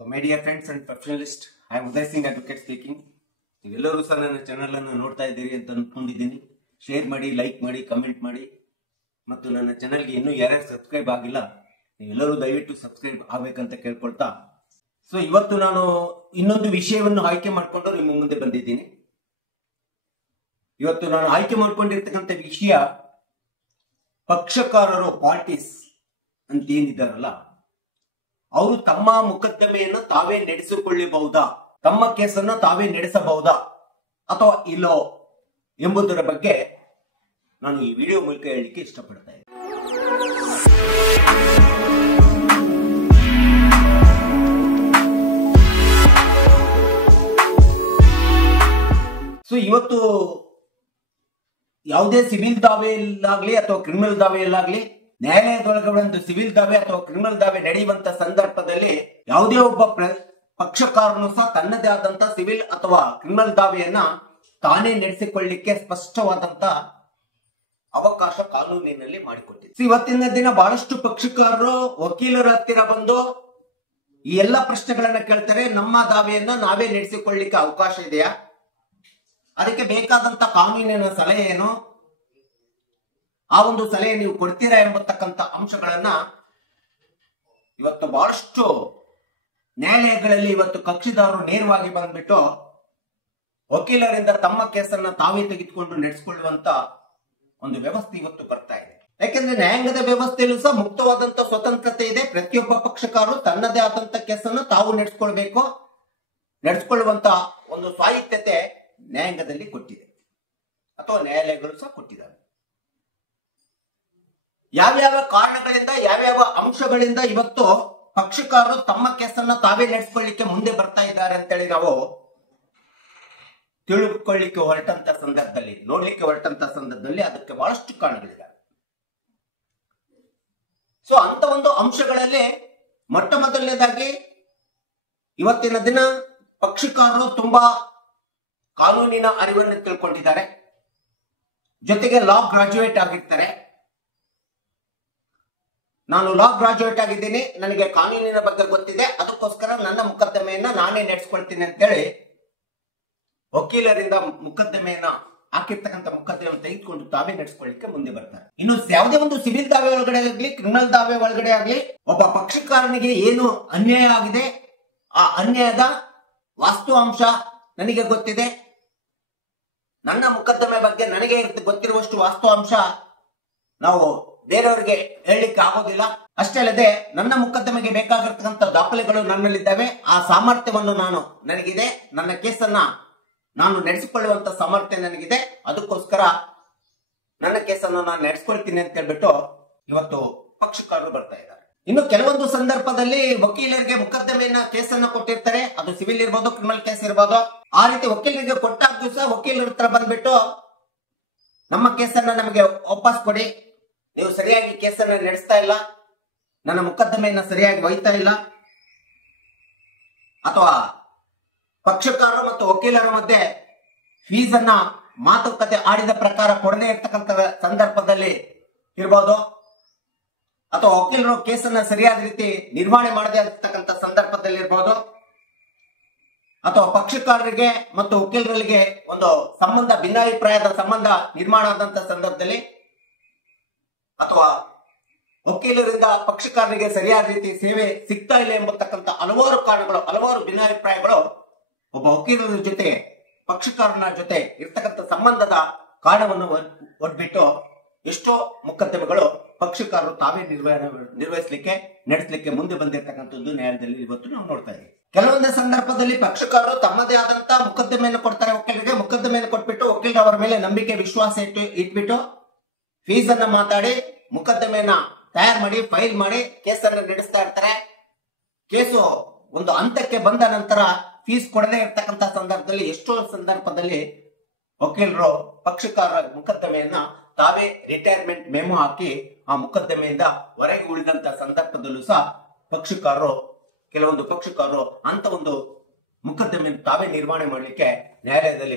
So, my dear friends and professionalists, I am Uday Singh, advocate speaking. ನೀವೆಲ್ಲರೂ ಸಹ ನನ್ನ channel ಅನ್ನು ನೋಡ್ತಾ ಇದ್ದೀರಿ ಅಂತ ಅನ್ಕೊಂಡಿದ್ದೀನಿ. ಶೇರ್ ಮಾಡಿ, ಲೈಕ್ ಮಾಡಿ, ಕಮೆಂಟ್ ಮಾಡಿ ಮತ್ತು ನನ್ನ ಚಾನೆಲ್ಗೆ ಇನ್ನೂ ಯಾರ್ಯಾರು ಸಬ್ಸ್ಕ್ರೈಬ್ ಆಗಿಲ್ಲ ನೀವೆಲ್ಲರೂ ದಯವಿಟ್ಟು ಸಬ್ಸ್ಕ್ರೈಬ್ ಆಗಬೇಕಂತ ಕೇಳ್ಕೊಳ್ತಾ, ಸೊ ಇವತ್ತು ನಾನು ಇನ್ನೊಂದು ವಿಷಯವನ್ನು ಆಯ್ಕೆ ಮಾಡಿಕೊಂಡು ನಿಮ್ಮ ಮುಂದೆ ಬಂದಿದ್ದೀನಿ. ಇವತ್ತು ನಾನು ಆಯ್ಕೆ ಮಾಡ್ಕೊಂಡಿರ್ತಕ್ಕಂಥ ವಿಷಯ ಪಕ್ಷಕಾರರು, ಪಾರ್ಟೀಸ್ ಅಂತ ಏನಿದ್ದಾರಲ್ಲ, ಅವರು ತಮ್ಮ ಮೊಕದ್ದಮೆಯನ್ನು ತಾವೇ ನಡೆಸಿಕೊಳ್ಳಬಹುದಾ, ತಮ್ಮ ಕೇಸನ್ನ ತಾವೇ ನಡೆಸಬಹುದಾ ಅಥವಾ ಇಲ್ಲೋ ಎಂಬುದರ ಬಗ್ಗೆ ನಾನು ಈ ವಿಡಿಯೋ ಮೂಲಕ ಹೇಳಲಿಕ್ಕೆ ಇಷ್ಟಪಡ್ತಾ ಇದ್ದೀನಿ. ಸೊ ಇವತ್ತು ಯಾವುದೇ ಸಿವಿಲ್ ದಾವೆಯಲ್ಲಾಗ್ಲಿ ಅಥವಾ ಕ್ರಿಮಿನಲ್ ದಾವೆಯಲ್ಲಾಗ್ಲಿ, ನ್ಯಾಯಾಲಯದೊಳಗಡೆ ಒಂದು ಸಿವಿಲ್ ದಾವೆ ಅಥವಾ ಕ್ರಿಮಿನಲ್ ದಾವೆ ನಡೆಯುವಂತ ಸಂದರ್ಭದಲ್ಲಿ ಯಾವುದೇ ಒಬ್ಬ ಪಕ್ಷಕಾರನು ಸಹ ತನ್ನದೇ ಆದಂತ ಸಿವಿಲ್ ಅಥವಾ ಕ್ರಿಮಿನಲ್ ದಾವೆಯನ್ನ ತಾನೇ ನಡೆಸಿಕೊಳ್ಳಲಿಕ್ಕೆ ಸ್ಪಷ್ಟವಾದಂತ ಅವಕಾಶ ಕಾನೂನಿನಲ್ಲಿ ಮಾಡಿಕೊಟ್ಟಿದೆ. ಇವತ್ತಿನ ದಿನ ಬಹಳಷ್ಟು ಪಕ್ಷಕಾರರು ವಕೀಲರ ಹತ್ತಿರ ಬಂದು ಈ ಎಲ್ಲಾ ಪ್ರಶ್ನೆಗಳನ್ನ ಕೇಳ್ತಾರೆ. ನಮ್ಮ ದಾವೆಯನ್ನ ನಾವೇ ನಡೆಸಿಕೊಳ್ಳಲಿಕ್ಕೆ ಅವಕಾಶ ಇದೆಯಾ, ಅದಕ್ಕೆ ಬೇಕಾದಂತ ಕಾನೂನಿನ ಸಲಹೆ ಏನು, ಆ ಒಂದು ಸಲಹೆ ನೀವು ಕೊಡ್ತೀರಾ ಎಂಬತಕ್ಕಂತ ಅಂಶಗಳನ್ನ ಇವತ್ತು ಬಹಳಷ್ಟು ನ್ಯಾಯಾಲಯಗಳಲ್ಲಿ ಇವತ್ತು ಕಕ್ಷಿದಾರರು ನೇರವಾಗಿ ಬಂದ್ಬಿಟ್ಟು ವಕೀಲರಿಂದ ತಮ್ಮ ಕೇಸನ್ನ ತಾವೇ ತೆಗೆದುಕೊಂಡು ನಡೆಸಿಕೊಳ್ಳುವಂತ ಒಂದು ವ್ಯವಸ್ಥೆ ಇವತ್ತು ಬರ್ತಾ ಇದೆ. ಯಾಕೆಂದ್ರೆ ನ್ಯಾಯಾಂಗದ ವ್ಯವಸ್ಥೆಯಲ್ಲೂ ಸಹ ಮುಕ್ತವಾದಂತ ಸ್ವತಂತ್ರತೆ ಇದೆ. ಪ್ರತಿಯೊಬ್ಬ ಪಕ್ಷಕಾರರು ತನ್ನದೇ ಆದಂತ ಕೇಸನ್ನು ತಾವು ನಡೆಸಿಕೊಳ್ಳುವಂತ ಒಂದು ಸ್ವಾಯತ್ತತೆ ನ್ಯಾಯಾಂಗದಲ್ಲಿ ಕೊಟ್ಟಿದೆ ಅಥವಾ ನ್ಯಾಯಾಲಯಗಳು ಸಹ ಕೊಟ್ಟಿದ್ದಾರೆ. ಯಾವ್ಯಾವ ಕಾರಣಗಳಿಂದ, ಯಾವ್ಯಾವ ಅಂಶಗಳಿಂದ ಇವತ್ತು ಪಕ್ಷಕಾರರು ತಮ್ಮ ಕೇಸನ್ನ ತಾವೇ ನಡೆಸಿಕೊಳ್ಳಿಕ್ಕೆ ಮುಂದೆ ಬರ್ತಾ ಇದ್ದಾರೆ ಅಂತೇಳಿ ನಾವು ತಿಳುಕೊಳ್ಳಿಕ್ಕೆ ಹೊರಟಂತ ಸಂದರ್ಭದಲ್ಲಿ, ನೋಡ್ಲಿಕ್ಕೆ ಹೊರಟಂತ ಸಂದರ್ಭದಲ್ಲಿ ಅದಕ್ಕೆ ಬಹಳಷ್ಟು ಕಾರಣಗಳಿದ್ದಾವೆ. ಸೊ ಅಂತ ಒಂದು ಅಂಶಗಳಲ್ಲಿ ಮೊಟ್ಟ ಮೊದಲನೇದಾಗಿ ಇವತ್ತಿನ ದಿನ ಪಕ್ಷಕಾರರು ತುಂಬಾ ಕಾನೂನಿನ ಅರಿವನ್ನು ತಿಳ್ಕೊಂಡಿದ್ದಾರೆ, ಜೊತೆಗೆ ಲಾ ಗ್ರಾಜುಯೇಟ್ ಆಗಿರ್ತಾರೆ. ನಾನು ಲಾ ಗ್ರಾಜುಯೇಟ್ ಆಗಿದ್ದೀನಿ, ನನಗೆ ಕಾನೂನಿನ ಬಗ್ಗೆ ಗೊತ್ತಿದೆ, ಅದಕ್ಕೋಸ್ಕರ ನನ್ನ ಮೊಕದ್ದಮೆಯನ್ನ ನಾನೇ ನಡೆಸ್ಕೊಳ್ತೀನಿ ಅಂತೇಳಿ ವಕೀಲರಿಂದ ಮೊಕದ್ದಮೆಯನ್ನ ಹಾಕಿರ್ತಕ್ಕಂಥ ಮೊಕದ್ದಮೆಯನ್ನು ತೆಗೆದುಕೊಂಡು ತಾವೇ ನಡೆಸ್ಕೊಳ್ಳಿಕ್ಕೆ ಮುಂದೆ ಬರ್ತಾರೆ. ಇನ್ನು ಯಾವುದೇ ಒಂದು ಸಿವಿಲ್ ದಾವೆ ಒಳಗಡೆ ಆಗ್ಲಿ, ಕ್ರಿಮಿನಲ್ ದಾವೆ ಒಳಗಡೆ ಆಗ್ಲಿ, ಒಬ್ಬ ಪಕ್ಷಕಾರನಿಗೆ ಏನು ಅನ್ಯಾಯ ಆಗಿದೆ, ಆ ಅನ್ಯಾಯದ ವಾಸ್ತವಾಂಶ ನನಗೆ ಗೊತ್ತಿದೆ, ನನ್ನ ಮೊಕದ್ದಮೆ ಬಗ್ಗೆ ನನಗೆ ಗೊತ್ತಿರುವಷ್ಟು ವಾಸ್ತವಾಂಶ ನಾವು ಬೇರೆಯವರಿಗೆ ಹೇಳಲಿಕ್ಕೆ ಆಗೋದಿಲ್ಲ. ಅಷ್ಟೇ ಅಲ್ಲದೆ ನನ್ನ ಮೊಕದ್ದಮೆಗೆ ಬೇಕಾಗಿರ್ತಕ್ಕಂಥ ದಾಖಲೆಗಳು ನನ್ನಲ್ಲಿದ್ದಾವೆ, ಆ ಸಾಮರ್ಥ್ಯವನ್ನು ನನಗಿದೆ, ನನ್ನ ಕೇಸನ್ನ ನಾನು ನಡೆಸಿಕೊಳ್ಳುವಂತ ಸಾಮರ್ಥ್ಯ ನನಗಿದೆ, ಅದಕ್ಕೋಸ್ಕರ ನನ್ನ ಕೇಸನ್ನು ನಾನು ನಡೆಸ್ಕೊಳ್ತೀನಿ ಅಂತ ಹೇಳ್ಬಿಟ್ಟು ಇವತ್ತು ಪಕ್ಷಕಾರರು ಬರ್ತಾ ಇದ್ದಾರೆ. ಇನ್ನು ಕೆಲವೊಂದು ಸಂದರ್ಭದಲ್ಲಿ ವಕೀಲರಿಗೆ ಮೊಕದ್ದಮೆಯನ್ನ ಕೇಸನ್ನ ಕೊಟ್ಟಿರ್ತಾರೆ, ಅದು ಸಿವಿಲ್ ಇರ್ಬೋದು, ಕ್ರಿಮಿನಲ್ ಕೇಸ್ ಇರ್ಬೋದು. ಆ ರೀತಿ ವಕೀಲರಿಗೆ ಕೊಟ್ಟಾಗ ದಿವಸ ವಕೀಲರ ಹತ್ರ ಬಂದ್ಬಿಟ್ಟು ನಮ್ಮ ಕೇಸನ್ನ ನಮಗೆ ವಾಪಸ್ ಕೊಡಿ, ನೀವು ಸರಿಯಾಗಿ ಕೇಸನ್ನ ನಡೆಸ್ತಾ ಇಲ್ಲ, ನನ್ನ ಮೊಕದ್ದಮೆಯನ್ನ ಸರಿಯಾಗಿ ಒಯ್ತಾ ಇಲ್ಲ, ಅಥವಾ ಪಕ್ಷಕಾರರು ಮತ್ತು ವಕೀಲರ ಮಧ್ಯೆ ಫೀಸ್ ಅನ್ನ ಮಾತುಕತೆ ಆಡಿದ ಪ್ರಕಾರ ಕೊಡದೇ ಇರ್ತಕ್ಕಂಥ ಸಂದರ್ಭದಲ್ಲಿ ಇರ್ಬೋದು, ಅಥವಾ ವಕೀಲರು ಕೇಸನ್ನ ಸರಿಯಾದ ರೀತಿ ನಿರ್ವಹಣೆ ಮಾಡದೇ ಇರ್ತಕ್ಕಂಥ ಸಂದರ್ಭದಲ್ಲಿ ಇರ್ಬೋದು, ಅಥವಾ ಪಕ್ಷಕಾರರಿಗೆ ಮತ್ತು ವಕೀಲರಿಗೆ ಒಂದು ಸಂಬಂಧ, ಭಿನ್ನಾಭಿಪ್ರಾಯದ ಸಂಬಂಧ ನಿರ್ಮಾಣ ಆದಂತ ಸಂದರ್ಭದಲ್ಲಿ, ಅಥವಾ ವಕೀಲರಿಂದ ಪಕ್ಷಕಾರರಿಗೆ ಸರಿಯಾದ ರೀತಿ ಸೇವೆ ಸಿಗ್ತಾ ಇಲ್ಲ ಎಂಬತಕ್ಕಂಥ ಹಲವಾರು ಕಾರಣಗಳು, ಹಲವಾರು ಭಿನ್ನಾಭಿಪ್ರಾಯಗಳು ಒಬ್ಬ ವಕೀಲರ ಜೊತೆ ಪಕ್ಷಕಾರನ ಜೊತೆ ಇರ್ತಕ್ಕಂಥ ಸಂಬಂಧದ ಕಾರಣವನ್ನು ಒಡ್ಬಿಟ್ಟು ಎಷ್ಟೋ ಮೊಕದ್ದಮೆಗಳು ಪಕ್ಷಕಾರರು ತಾವೇ ನಿರ್ವಹಿಸಲಿಕ್ಕೆ, ನಡೆಸಲಿಕ್ಕೆ ಮುಂದೆ ಬಂದಿರತಕ್ಕಂಥದ್ದು ನ್ಯಾಯಾಲಯದಲ್ಲಿ ಇವತ್ತು ನಾವು ನೋಡ್ತಾ ಇದ್ದೀವಿ. ಕೆಲವೊಂದು ಸಂದರ್ಭದಲ್ಲಿ ಪಕ್ಷಕಾರರು ತಮ್ಮದೇ ಆದಂತ ಮೊಕದ್ದಮೆಯನ್ನು ಕೊಡ್ತಾರೆ ವಕೀಲರಿಗೆ. ಮೊಕದ್ದಮೆಯನ್ನು ಕೊಟ್ಬಿಟ್ಟು ವಕೀಲರು ಅವರ ಮೇಲೆ ನಂಬಿಕೆ, ವಿಶ್ವಾಸ ಇಟ್ಬಿಟ್ಟು ಫೀಸ್ ಅನ್ನ ಮಾತಾಡಿ ಮೊಕದ್ದಮೆಯನ್ನ ತಯಾರು ಮಾಡಿ, ಫೈಲ್ ಮಾಡಿ ಕೇಸನ್ನ ನಡೆಸ್ತಾ ಇರ್ತಾರೆ. ಕೇಸು ಒಂದು ಹಂತಕ್ಕೆ ಬಂದ ನಂತರ ಫೀಸ್ ಕೊಡದೇ ಇರ್ತಕ್ಕಂಥ ಸಂದರ್ಭದಲ್ಲಿ ಎಷ್ಟೋ ಸಂದರ್ಭದಲ್ಲಿ ವಕೀಲರು ಪಕ್ಷಕಾರರ ಮೊಕದ್ದಮೆಯನ್ನ ತಾವೇ ರಿಟೈರ್ಮೆಂಟ್ ಮೆಮೊ ಹಾಕಿ ಆ ಮೊಕದ್ದಮೆಯಿಂದ ಹೊರಗೆ ಉಳಿದಂತ ಸಂದರ್ಭದಲ್ಲೂ ಸಹ ಕೆಲವೊಂದು ಪಕ್ಷಕಾರರು ಅಂತ ಒಂದು ಮೊಕದ್ದಮೆಯನ್ನು ತಾವೇ ನಿರ್ವಹಣೆ ಮಾಡಲಿಕ್ಕೆ ನ್ಯಾಯಾಲಯದಲ್ಲಿ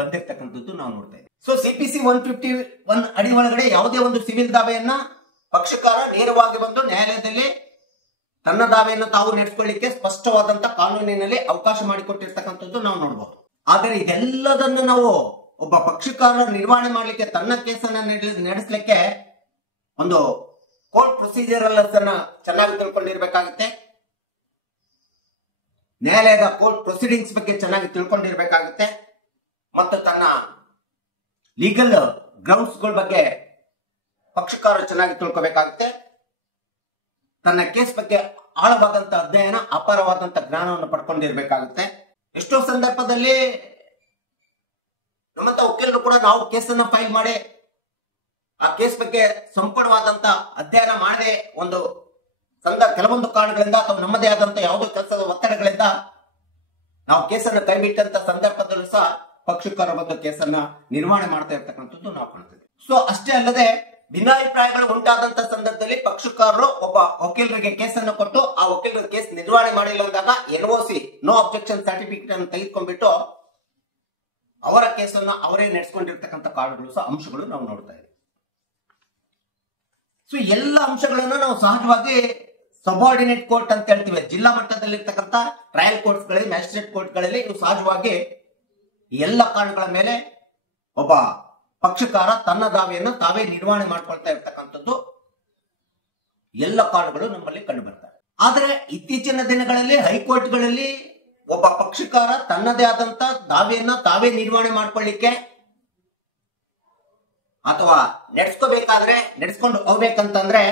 ಬಂದಿರ್ತಕ್ಕಂಥದ್ದು ನಾವು ನೋಡ್ತಾ ಇದ್ದೀವಿ. ಸೊ ಸಿಪಿಸಿ 151 ಅಡಿ ಒಳಗಡೆ ಯಾವುದೇ ಒಂದು ಸಿವಿಲ್ ದಾವೆಯನ್ನ ಪಕ್ಷಕಾರ ನೇರವಾಗಿ ಬಂದು ನ್ಯಾಯಾಲಯದಲ್ಲಿ ತನ್ನ ದಾವೆಯನ್ನು ತಾವು ನಡೆಸಿಕೊಳ್ಳಿಕ್ಕೆ ಸ್ಪಷ್ಟವಾದಂತ ಕಾನೂನಿನಲ್ಲಿ ಅವಕಾಶ ಮಾಡಿಕೊಟ್ಟಿರ್ತಕ್ಕಂಥದ್ದು ನಾವು ನೋಡಬಹುದು. ಆದರೆ ಇದೆಲ್ಲದನ್ನು ನಾವು ಒಬ್ಬ ಪಕ್ಷಕಾರ ನಿರ್ವಹಣೆ ಮಾಡಲಿಕ್ಕೆ, ತನ್ನ ಕೇಸನ್ನ ನಡೆಸಲಿಕ್ಕೆ ಒಂದು ಕೋರ್ಟ್ ಪ್ರೊಸೀಜರಲ್ಸ್ ಅನ್ನ ಚೆನ್ನಾಗಿ ತಿಳ್ಕೊಂಡಿರ್ಬೇಕಾಗುತ್ತೆ. ನ್ಯಾಯಾಲಯದ ಕೋರ್ಟ್ ಪ್ರೊಸೀಡಿಂಗ್ಸ್ ಬಗ್ಗೆ ಚೆನ್ನಾಗಿ ತಿಳ್ಕೊಂಡಿರ್ಬೇಕಾಗುತ್ತೆ. ಮತ್ತು ತನ್ನ ಲೀಗಲ್ ಗ್ರೌಂಡ್ಸ್ ಗಳ ಬಗ್ಗೆ ಪಕ್ಷಕಾರ ಚೆನ್ನಾಗಿ ತಿಳ್ಕೋಬೇಕಾಗುತ್ತೆ. ತನ್ನ ಕೇಸ್ ಬಗ್ಗೆ ಆಳವಾದಂತ ಅಧ್ಯಯನ, ಅಪಾರವಾದಂತ ಜ್ಞಾನವನ್ನು ಪಡ್ಕೊಂಡಿರ್ಬೇಕಾಗುತ್ತೆ. ಎಷ್ಟೋ ಸಂದರ್ಭದಲ್ಲಿ ನಮ್ಮಂತ ವಕೀಲರು ಕೂಡ ನಾವು ಕೇಸನ್ನ ಫೈಲ್ ಮಾಡಿ ಆ ಕೇಸ್ ಬಗ್ಗೆ ಸಂಪೂರ್ಣವಾದಂತ ಅಧ್ಯಯನ ಮಾಡದೆ ಒಂದು ಕೆಲವೊಂದು ಕಾರಣಗಳಿಂದ ಅಥವಾ ನಮ್ಮದೇ ಆದಂತ ಯಾವುದೋ ಕೆಲಸದ ಒತ್ತಡಗಳಿಂದ ನಾವು ಕೇಸನ್ನು ಕೈಬಿಟ್ಟಂತ ಸಂದರ್ಭದಲ್ಲೂ ಸಹ ಪಕ್ಷಕಾರ ಬಂದು ಕೇಸನ್ನ ನಿರ್ವಹಣೆ ಮಾಡ್ತಾ ಇರ್ತಕ್ಕಂಥದ್ದು ನಾವು ಕಾಣ್ತೇವೆ. ಸೊ ಅಷ್ಟೇ ಅಲ್ಲದೆ ಭಿನ್ನಾಭಿಪ್ರಾಯಗಳು ಉಂಟಾದಂತ ಸಂದರ್ಭದಲ್ಲಿ ಪಕ್ಷಕಾರರು ಒಬ್ಬ ವಕೀಲರಿಗೆ ಕೇಸನ್ನು ಕೊಟ್ಟು ಆ ವಕೀಲರ ಕೇಸ್ ನಿರ್ವಹಣೆ ಮಾಡಿಲ್ಲ ಅಂದಾಗ NOC ನೋ ಅಬ್ಜೆಕ್ಷನ್ ಸರ್ಟಿಫಿಕೇಟ್ ಅನ್ನು ತೆಗೆದುಕೊಂಡ್ಬಿಟ್ಟು ಅವರ ಕೇಸನ್ನು ಅವರೇ ನಡೆಸಿಕೊಂಡಿರ್ತಕ್ಕಂಥ ಕಾರಣಗಳು ಸಹ ಅಂಶಗಳು ನಾವು ನೋಡ್ತಾ ಇದ್ದೀವಿ. ಸೊ ಎಲ್ಲ ಅಂಶಗಳನ್ನು ನಾವು ಸಹಜವಾಗಿ ಸಬಾರ್ಡಿನೇಟ್ ಕೋರ್ಟ್ ಅಂತ ಹೇಳ್ತೀವಿ. ಜಿಲ್ಲಾ ಮಟ್ಟದಲ್ಲಿರ್ತಕ್ಕಂಥ ಟ್ರಯಲ್ ಕೋರ್ಟ್ಸ್ ಗಳಲ್ಲಿ, ಮ್ಯಾಜಿಸ್ಟ್ರೇಟ್ ಕೋರ್ಟ್ ಗಳಲ್ಲಿ ಇವು ಸಹಜವಾಗಿ ಎಲ್ಲ ಕಾರಣಗಳ ಮೇಲೆ ಒಬ್ಬ ಪಕ್ಷಕಾರ ತನ್ನ ದಾವೆಯನ್ನು ತಾವೇ ನಿರ್ವಹಣೆ ಮಾಡ್ಕೊಳ್ತಾ ಇರ್ತಕ್ಕಂಥದ್ದು ಎಲ್ಲ ಕಾರಣಗಳು ನಮ್ಮಲ್ಲಿ ಕಂಡು ಬರ್ತವೆ. ಆದ್ರೆ ಇತ್ತೀಚಿನ ದಿನಗಳಲ್ಲಿ ಹೈಕೋರ್ಟ್ಗಳಲ್ಲಿ ಒಬ್ಬ ಪಕ್ಷಕಾರ ತನ್ನದೇ ಆದಂತ ದಾವೆಯನ್ನ ತಾವೇ ನಿರ್ವಹಣೆ ಮಾಡ್ಕೊಳ್ಳಿಕ್ಕೆ ಅಥವಾ ನಡೆಸ್ಕೊಂಡು ಹೋಗ್ಬೇಕಂತಂದ್ರೆ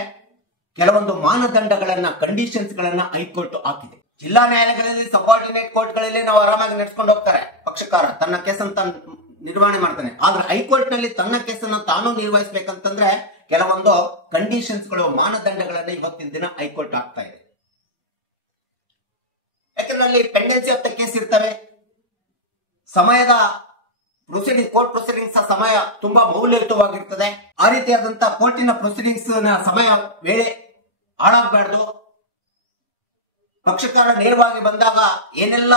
ಕೆಲವೊಂದು ಮಾನದಂಡಗಳನ್ನ, ಕಂಡೀಷನ್ಸ್ ಗಳನ್ನ ಹೈಕೋರ್ಟ್ ಹಾಕಿದೆ. ಜಿಲ್ಲಾ ನ್ಯಾಯಾಲಯಗಳಲ್ಲಿ, ಸಬಾರ್ಡಿನೇಟ್ ಕೋರ್ಟ್ ಗಳಲ್ಲಿ ನಾವು ಆರಾಮಾಗಿ ನಡೆಸ್ಕೊಂಡು ಹೋಗ್ತಾರೆ. ಪಕ್ಷಕಾರ ತನ್ನ ಕೇಸನ್ನು ನಿರ್ವಹಣೆ ಮಾಡ್ತಾನೆ. ಆದ್ರೆ ಹೈಕೋರ್ಟ್ ನಲ್ಲಿ ತನ್ನ ಕೇಸನ್ನ ತಾನು ನಿರ್ವಹಿಸಬೇಕಂತಂದ್ರೆ ಕೆಲವೊಂದು ಕಂಡೀಷನ್ಸ್ ಗಳು, ಮಾನದಂಡಗಳನ್ನ ಇವತ್ತಿನ ದಿನ ಹೈಕೋರ್ಟ್ ಹಾಕ್ತಾ ಇದೆ. ಯಾಕಂದ್ರೆ ಅಲ್ಲಿ ಪೆಂಡೆನ್ಸಿ ಆಫ್ ದ ಕೇಸ್ ಇರ್ತವೆ. ಸಮಯದ ಕೋರ್ಟ್ ಪ್ರೊಸೀಡಿಂಗ್ಸ್ ಸಮಯ ತುಂಬಾ ಮೌಲ್ಯಯುತವಾಗಿರ್ತದೆ. ಆ ರೀತಿಯಾದಂತ ಕೋರ್ಟಿನ ಪ್ರೊಸೀಡಿಂಗ್ಸ್ ನ ಸಮಯ ವೇಳೆ ಹಾಳಾಗಬಾರ್ದು. ಪಕ್ಷಕಾರ ನೇರವಾಗಿ ಬಂದಾಗ ಏನೆಲ್ಲ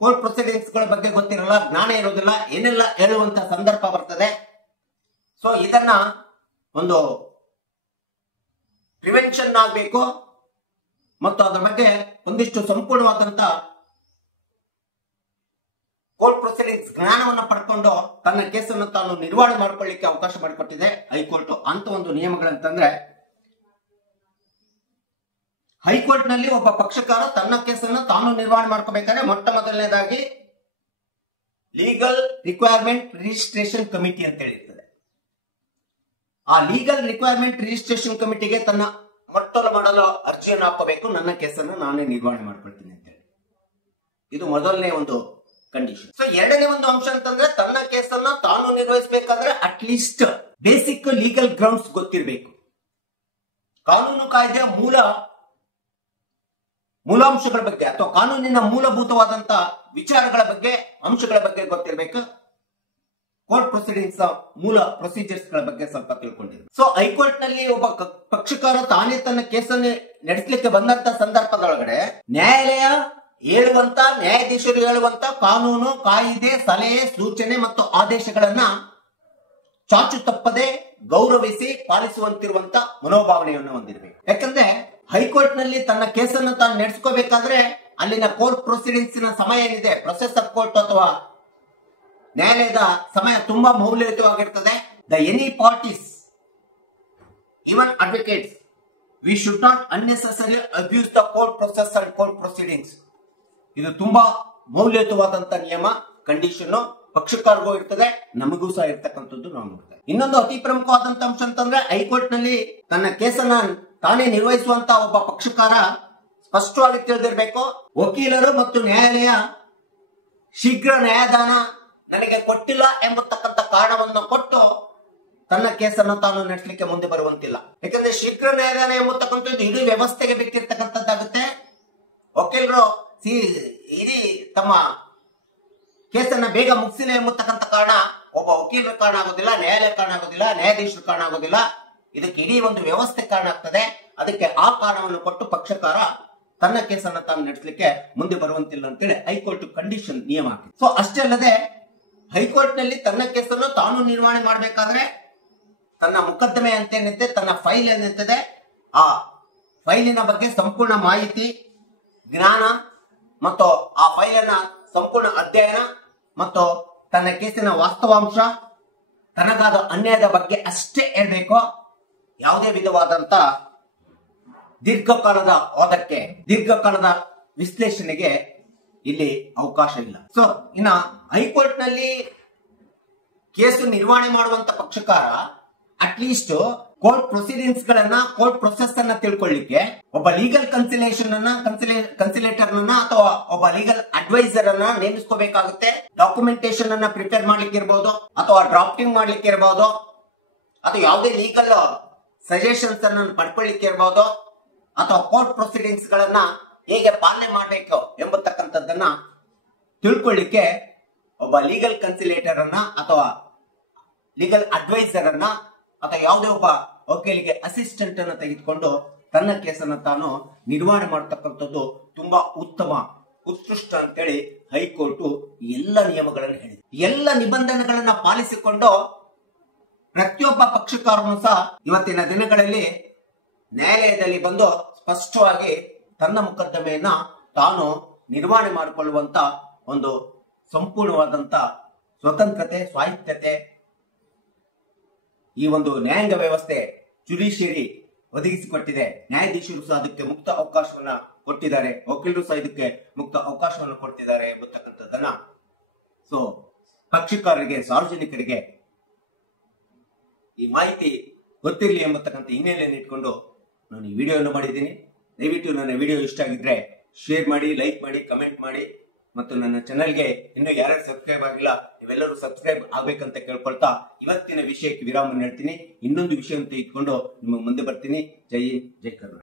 ಕೋರ್ಟ್ ಪ್ರೊಸೀಡಿಂಗ್ಸ್ ಗಳ ಬಗ್ಗೆ ಗೊತ್ತಿರಲ್ಲ, ಜ್ಞಾನ ಇರೋದಿಲ್ಲ, ಏನೆಲ್ಲ ಹೇಳುವಂತ ಸಂದರ್ಭ ಬರ್ತದೆ. ಸೊ ಇದನ್ನ ಒಂದು ಪ್ರಿವೆನ್ಷನ್ ಆಗಬೇಕು ಮತ್ತು ಅದರ ಬಗ್ಗೆ ಒಂದಿಷ್ಟು ಸಂಪೂರ್ಣವಾದಂತ ಕೋರ್ಟ್ ಪ್ರೊಸೀಡಿಂಗ್ಸ್ ಜ್ಞಾನವನ್ನು ಪಡ್ಕೊಂಡು ತನ್ನ ಕೇಸನ್ನು ತಾನು ನಿರ್ವಹಣೆ ಮಾಡ್ಕೊಳ್ಳಿಕ್ಕೆ ಅವಕಾಶ ಮಾಡಿಕೊಟ್ಟಿದೆ ಹೈಕೋರ್ಟ್. ಅಂತ ಒಂದು ನಿಯಮಗಳಂತಂದ್ರೆ ಹೈಕೋರ್ಟ್ ನಲ್ಲಿ ಒಬ್ಬ ಪಕ್ಷಕಾರ ತನ್ನ ಕೇಸನ್ನು ತಾನು ನಿರ್ವಹಣೆ ಮಾಡ್ಕೋಬೇಕಾದ್ರೆ ಮೊಟ್ಟ ಮೊದಲನೇದಾಗಿ ಲೀಗಲ್ ರಿಕ್ವೈರ್ಮೆಂಟ್ ರಿಜಿಸ್ಟ್ರೇಷನ್ ಕಮಿಟಿ ಅಂತ ಹೇಳಿರ್ತದೆ. ಆ ಲೀಗಲ್ ರಿಕ್ವೈರ್ಮೆಂಟ್ ರಿಜಿಸ್ಟ್ರೇಷನ್ ಕಮಿಟಿಗೆ ತನ್ನ ಮೊದಲು ಅರ್ಜಿಯನ್ನು ಹಾಕೋಬೇಕು. ನನ್ನ ಕೇಸನ್ನು ನಾನೇ ನಿರ್ವಹಣೆ ಮಾಡ್ಕೊಳ್ತೀನಿ ಅಂತ ಹೇಳಿ. ಇದು ಮೊದಲನೇ ಒಂದು ಕಂಡೀಷನ್. ಸೊ ಎರಡನೇ ಒಂದು ಅಂಶ ಅಂತಂದ್ರೆ ತನ್ನ ಕೇಸನ್ನ ತಾನು ನಿರ್ವಹಿಸಬೇಕಾದ್ರೆ ಅಟ್ಲೀಸ್ಟ್ ಬೇಸಿಕ್ ಲೀಗಲ್ ಗ್ರೌಂಡ್ಸ್ ಗೊತ್ತಿರಬೇಕು. ಕಾನೂನು ಕಾಯ್ದೆಯ ಮೂಲಾಂಶಗಳ ಬಗ್ಗೆ ಅಥವಾ ಕಾನೂನಿನ ಮೂಲಭೂತವಾದಂತ ವಿಚಾರಗಳ ಬಗ್ಗೆ, ಅಂಶಗಳ ಬಗ್ಗೆ ಗೊತ್ತಿರಬೇಕು. ಕೋರ್ಟ್ ಪ್ರೊಸೀಡಿಂಗ್ಸ್ ಮೂಲ ಪ್ರೊಸೀಜರ್ಸ್ ಗಳ ಬಗ್ಗೆ ಸ್ವಲ್ಪ ತಿಳ್ಕೊಂಡಿದ್ರು. ಸೊ ಹೈಕೋರ್ಟ್ ನಲ್ಲಿ ಒಬ್ಬ ಪಕ್ಷಕಾರ ತಾನೇ ತನ್ನ ಕೇಸನ್ನು ನಡೆಸಲಿಕ್ಕೆ ಬಂದಂತ ಸಂದರ್ಭದೊಳಗಡೆ ನ್ಯಾಯಾಲಯ ಹೇಳುವಂತ, ನ್ಯಾಯಾಧೀಶರು ಹೇಳುವಂತ ಕಾನೂನು, ಕಾಯಿದೆ, ಸಲಹೆ, ಸೂಚನೆ ಮತ್ತು ಆದೇಶಗಳನ್ನ ಚಾಚು ತಪ್ಪದೆ ಗೌರವಿಸಿ ಪಾಲಿಸುವಂತಿರುವಂತ ಮನೋಭಾವನೆಯನ್ನು ಹೊಂದಿರಬೇಕು. ಯಾಕಂದ್ರೆ ಹೈಕೋರ್ಟ್ ನಲ್ಲಿ ತನ್ನ ಕೇಸನ್ನು ತಾನು ನಡೆಸ್ಕೋಬೇಕಾದ್ರೆ ಅಲ್ಲಿನ ಕೋರ್ಟ್ ಪ್ರೊಸೀಡಿಂಗ್ಸ್ ನ ಸಮಯ ಏನಿದೆ, ಪ್ರೊಸೆಸ್ ಆಫ್ ಕೋರ್ಟ್ ಅಥವಾ ನ್ಯಾಯಾಲಯದ ಸಮಯ ತುಂಬಾ ಮೌಲ್ಯಯುತವಾಗಿರ್ತದೆ. The any parties, even advocates, we should not unnecessary abuse the court process and court proceedings. ಇದು ತುಂಬಾ ಮೌಲ್ಯಯುತವಾದಂತ ನಿಯಮ, ಕಂಡೀಷನ್ ಪಕ್ಷಕಾರರಿಗೂ ಇರ್ತದೆ, ನಮಗೂ ಸಹ ಇರ್ತಕ್ಕಂಥದ್ದು ನಾವು ನೋಡ್ತೇವೆ. ಇನ್ನೊಂದು ಅತಿ ಪ್ರಮುಖವಾದಂತ ಅಂಶ ಅಂತಂದ್ರೆ ಹೈಕೋರ್ಟ್ ನಲ್ಲಿ ತನ್ನ ಕೇಸನ್ನ ತಾನೇ ನಿರ್ವಹಿಸುವಂತ ಒಬ್ಬ ಪಕ್ಷಕಾರ ಸ್ಪಷ್ಟವಾಗಿ ತಿಳಿದಿರಬೇಕು. ವಕೀಲರು ಮತ್ತು ನ್ಯಾಯಾಲಯ ಶೀಘ್ರ ನ್ಯಾಯದಾನ ನನಗೆ ಕೊಟ್ಟಿಲ್ಲ ಎಂಬತಕ್ಕಂಥ ಕಾರಣವನ್ನು ಕೊಟ್ಟು ತನ್ನ ಕೇಸನ್ನು ತಾನು ನಡೆಸಲಿಕ್ಕೆ ಮುಂದೆ ಬರುವಂತಿಲ್ಲ. ಯಾಕಂದ್ರೆ ಶೀಘ್ರ ನ್ಯಾಯದಾನ ಎಂಬತಕ್ಕಂಥದ್ದು ಇಡೀ ವ್ಯವಸ್ಥೆಗೆ ಬೇಕಿರ್ತಕ್ಕಂಥದ್ದಾಗುತ್ತೆ. ವಕೀಲರು ಇಡೀ ತಮ್ಮ ಕೇಸನ್ನ ಬೇಗ ಮುಗಿಸಿಲ್ಲ ಎಂಬತಕ್ಕಂಥ ಕಾರಣ ಒಬ್ಬ ವಕೀಲರ ಕಾರಣ ಆಗೋದಿಲ್ಲ, ನ್ಯಾಯಾಲಯ ಕಾರಣ ಆಗೋದಿಲ್ಲ, ನ್ಯಾಯಾಧೀಶರ ಕಾರಣ ಆಗೋದಿಲ್ಲ. ಇದಕ್ಕೆ ಇಡೀ ಒಂದು ವ್ಯವಸ್ಥೆ ಕಾರಣ ಆಗ್ತದೆ. ಅದಕ್ಕೆ ಆ ಕಾರಣವನ್ನು ಕೊಟ್ಟು ಪಕ್ಷಕಾರ ತನ್ನ ಕೇಸನ್ನ ತಾನು ನಡೆಸಲಿಕ್ಕೆ ಮುಂದೆ ಬರುವಂತಿಲ್ಲ ಅಂತೇಳಿ ಹೈಕೋರ್ಟ್ ಕಂಡೀಷನ್ ನಿಯಮ ಹಾಕಿದೆ. ಸೊ ಅಷ್ಟೇ ಅಲ್ಲದೆ ಹೈಕೋರ್ಟ್ ನಲ್ಲಿ ತನ್ನ ಕೇಸನ್ನು ತಾನು ನಿರ್ವಹಣೆ ಮಾಡಬೇಕಾದ್ರೆ ತನ್ನ ಮೊಕದ್ದಮೆ ಅಂತ ಏನಿದೆ, ತನ್ನ ಫೈಲ್ ಏನಿರ್ತದೆ, ಆ ಫೈಲಿನ ಬಗ್ಗೆ ಸಂಪೂರ್ಣ ಮಾಹಿತಿ, ಜ್ಞಾನ ಮತ್ತು ಆ ಫೈಲನ್ನ ಸಂಪೂರ್ಣ ಅಧ್ಯಯನ ಮತ್ತು ತನ್ನ ಕೇಸಿನ ವಾಸ್ತವಾಂಶ, ತನಗಾದ ಅನ್ಯಾಯದ ಬಗ್ಗೆ ಅಷ್ಟೇ ಹೇಳ್ಬೇಕು. ಯಾವುದೇ ವಿಧವಾದಂತ ದೀರ್ಘಕಾಲದ ವಾದಕ್ಕೆ, ದೀರ್ಘಕಾಲದ ವಿಶ್ಲೇಷಣೆಗೆ ಇಲ್ಲಿ ಅವಕಾಶ ಇಲ್ಲ. ಸೊ ಇನ್ನ ಹೈಕೋರ್ಟ್ ನಲ್ಲಿ ಕೇಸು ನಿರ್ವಹಣೆ ಮಾಡುವಂತ ಪಕ್ಷಕಾರ ಅಟ್ಲೀಸ್ಟ್ ಕೋರ್ಟ್ ಪ್ರೊಸೀಡಿಂಗ್ಸ್ ಗಳನ್ನ, ಕೋರ್ಟ್ ಪ್ರೊಸೆಸ್ ಅನ್ನ ತಿಳ್ಕೊಳ್ಳಿಕ್ಕೆ ಒಬ್ಬ ಲೀಗಲ್ ಕನ್ಸಿಲೇಟರ್ ಅಥವಾ ಒಬ್ಬ ಲೀಗಲ್ ಅಡ್ವೈಸರ್ ಅನ್ನ ನೇಮಿಸ್ಕೋಬೇಕಾಗುತ್ತೆ. ಡಾಕ್ಯುಮೆಂಟೇಶನ್ ಅನ್ನ ಪ್ರಿಪೇರ್ ಮಾಡ್ಲಿಕ್ಕೆ ಇರಬಹುದು, ಅಥವಾ ಡ್ರಾಫ್ಟಿಂಗ್ ಮಾಡ್ಲಿಕ್ಕೆ ಇರಬಹುದು, ಅಥವಾ ಯಾವುದೇ ಲೀಗಲ್ ಸಜೆಷನ್ಸ್ ಅನ್ನ ಪಡ್ಕೊಳ್ಳಿಕ್ಕೆ ಇರಬಹುದು, ಅಥವಾ ಕೋರ್ಟ್ ಪ್ರೊಸೀಡಿಂಗ್ಸ್ ಗಳನ್ನ ಹೇಗೆ ಪಾಲನೆ ಮಾಡಬೇಕು ಎಂಬತಕ್ಕಂಥದ್ದನ್ನ ತಿಳ್ಕೊಳ್ಳಿಕ್ಕೆ ಒಬ್ಬ ಲೀಗಲ್ ಕನ್ಸಿಲೇಟರ್ ಅನ್ನ ಅಥವಾ ಲೀಗಲ್ ಅಡ್ವೈಸರ್ ಅನ್ನ ಅಥವಾ ಯಾವುದೇ ಒಬ್ಬ ವಕೀಲಿಗೆ ಅಸಿಸ್ಟೆಂಟ್ ಅನ್ನ ತೆಗೆದುಕೊಂಡು ತನ್ನ ಕೇಸನ್ನ ತಾನು ನಿರ್ವಹಣೆ ಮಾಡತಕ್ಕಂಥದ್ದು ತುಂಬಾ ಉತ್ತಮ, ಉತ್ಕೃಷ್ಟ ಅಂತೇಳಿ ಹೈಕೋರ್ಟ್ ಎಲ್ಲ ನಿಯಮಗಳನ್ನು ಹೇಳಿದೆ. ಎಲ್ಲ ನಿಬಂಧನೆಗಳನ್ನ ಪಾಲಿಸಿಕೊಂಡು ಪ್ರತಿಯೊಬ್ಬ ಪಕ್ಷಕಾರನು ಸಹ ಇವತ್ತಿನ ದಿನಗಳಲ್ಲಿ ನ್ಯಾಯಾಲಯದಲ್ಲಿ ಬಂದು ಸ್ಪಷ್ಟವಾಗಿ ತನ್ನ ಮೊಕದ್ದಮೆಯನ್ನ ತಾನು ನಿರ್ವಹಣೆ ಮಾಡಿಕೊಳ್ಳುವಂತ ಒಂದು ಸಂಪೂರ್ಣವಾದಂತ ಸ್ವತಂತ್ರತೆ, ಸ್ವಾಯತ್ತತೆ ಈ ಒಂದು ನ್ಯಾಯಾಂಗ ವ್ಯವಸ್ಥೆ, ಜುಡಿಷಿಯರಿ ಒದಗಿಸಿಕೊಟ್ಟಿದೆ. ನ್ಯಾಯಾಧೀಶರು ಸಹ ಅದಕ್ಕೆ ಮುಕ್ತ ಅವಕಾಶವನ್ನ ಕೊಟ್ಟಿದ್ದಾರೆ, ವಕೀಲರು ಸಹ ಇದಕ್ಕೆ ಮುಕ್ತ ಅವಕಾಶವನ್ನು ಕೊಡ್ತಿದ್ದಾರೆ ಎಂಬತಕ್ಕಂಥದ್ದನ್ನ ಸೊ ಪಕ್ಷಕಾರರಿಗೆ, ಸಾರ್ವಜನಿಕರಿಗೆ ಈ ಮಾಹಿತಿ ಗೊತ್ತಿರಲಿ ಎಂಬತಕ್ಕಂಥ ಹಿನ್ನೆಲೆಯನ್ನು ಇಟ್ಕೊಂಡು ನಾನು ಈ ವಿಡಿಯೋವನ್ನು ಮಾಡಿದ್ದೀನಿ. ದಯವಿಟ್ಟು ನನ್ನ ವಿಡಿಯೋ ಇಷ್ಟ ಆಗಿದ್ರೆ ಶೇರ್ ಮಾಡಿ, ಲೈಕ್ ಮಾಡಿ, ಕಮೆಂಟ್ ಮಾಡಿ ಮತ್ತು ನನ್ನ ಚಾನೆಲ್ಗೆ ಇನ್ನೂ ಯಾರ್ಯಾರು ಸಬ್ಸ್ಕ್ರೈಬ್ ಆಗಿಲ್ಲ ನೀವೆಲ್ಲರೂ ಸಬ್ಸ್ಕ್ರೈಬ್ ಆಗ್ಬೇಕಂತ ಕೇಳ್ಕೊಳ್ತಾ ಇವತ್ತಿನ ವಿಷಯಕ್ಕೆ ವಿರಾಮ ಹೇಳ್ತೀನಿ. ಇನ್ನೊಂದು ವಿಷಯ ಅಂತ ಇಟ್ಕೊಂಡು ನಿಮಗೆ ಮುಂದೆ ಬರ್ತೀನಿ. ಜೈ ಹಿಂದ್, ಜೈ ಕರ್ನಾಟಕ.